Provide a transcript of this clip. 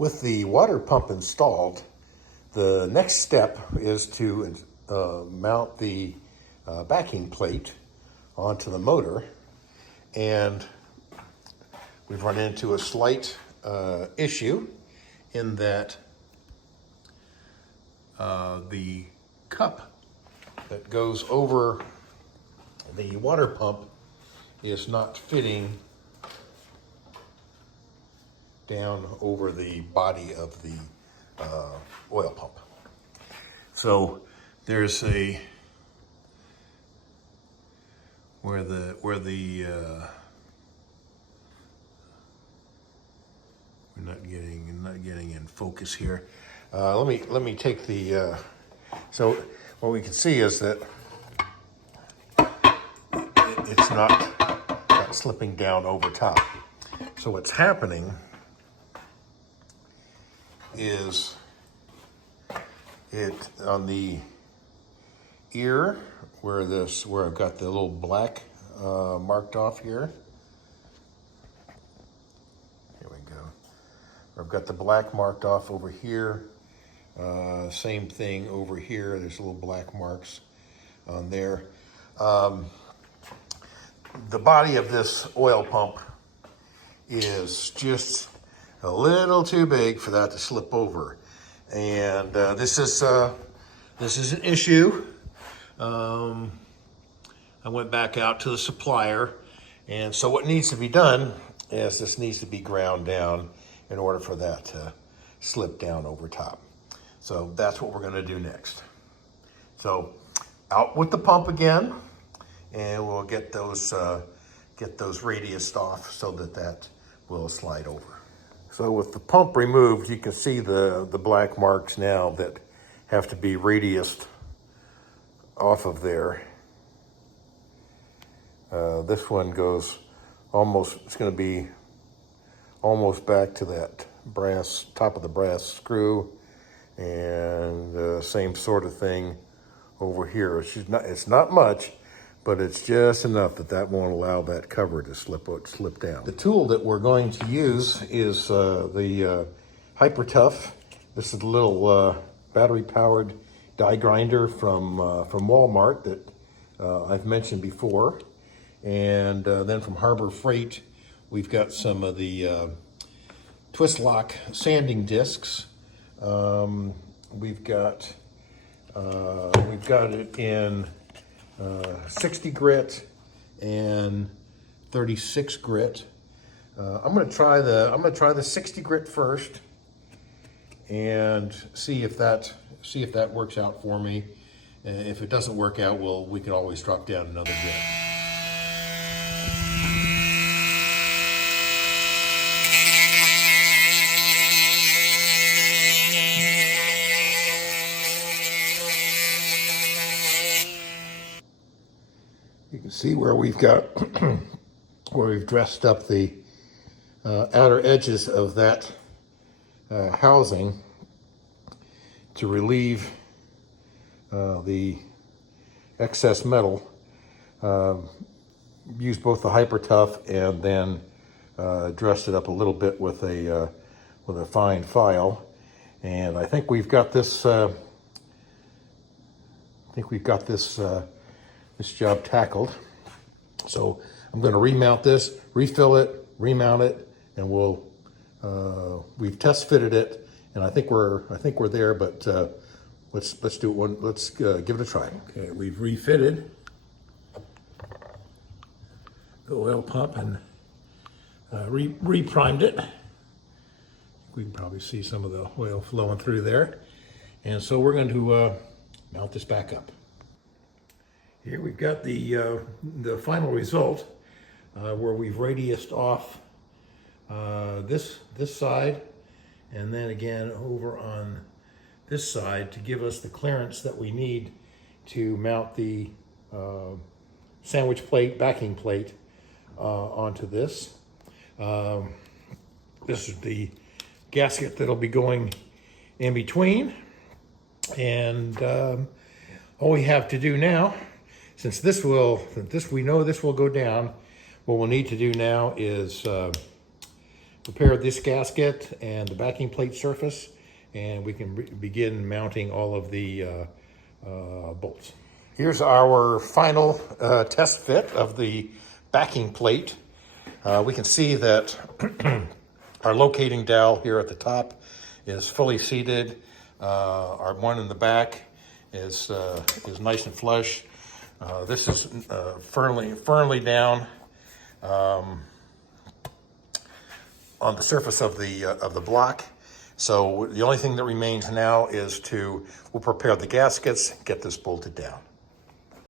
With the water pump installed, the next step is to mount the backing plate onto the motor, and we've run into a slight issue in that the cup that goes over the water pump is not fitting down over the body of the oil pump. So there's a where the we're not getting in focus here. Let me take the so what we can see is that it's not slipping down over top. So what's happening is it on the ear where I've got the little black marked off here. Here we go. I've got the black marked off over here. Same thing over here. There's little black marks on there. The body of this oil pump is just a little too big for that to slip over, and this is an issue. I went back out to the supplier, and so what needs to be done is this needs to be ground down in order for that to slip down over top. So that's what we're going to do next. So out with the pump again, and we'll get those radius off so that will slide over. So with the pump removed, you can see the black marks now that have to be radiused off of there. This one goes it's going to be almost back to that top of the brass screw, and same sort of thing over here. It's not much, but it's just enough that won't allow that cover to slip down. The tool that we're going to use is the Hyper Tough. This is a little battery-powered die grinder from Walmart that I've mentioned before. And then from Harbor Freight, we've got some of the twist lock sanding discs. We've got it in 60 grit and 36 grit. I'm gonna try the 60 grit first and see if that works out for me. If it doesn't work out, we can always drop down another grit. You can see where we've got where we've dressed up the outer edges of that housing to relieve the excess metal. Used both the Hyper Tough and then dressed it up a little bit with a fine file. And I think we've got this. This job tackled. So I'm going to remount this, refill it, remount it, and we've test fitted it, and I think we're there. But let's do it one. Let's give it a try. Okay, we've refitted the oil pump and re-primed it. We can probably see some of the oil flowing through there, and so we're going to mount this back up. Here we've got the final result where we've radiused off this side, and then again over on this side to give us the clearance that we need to mount the sandwich plate, backing plate onto this. This is the gasket that'll be going in between, and all we have to do now, since we know this will go down, what we'll need to do now is prepare this gasket and the backing plate surface, and we can begin mounting all of the bolts. Here's our final test fit of the backing plate. We can see that our locating dowel here at the top is fully seated. Our one in the back is nice and flush. This is firmly down on the surface of the block. So the only thing that remains now is we'll prepare the gaskets, get this bolted down.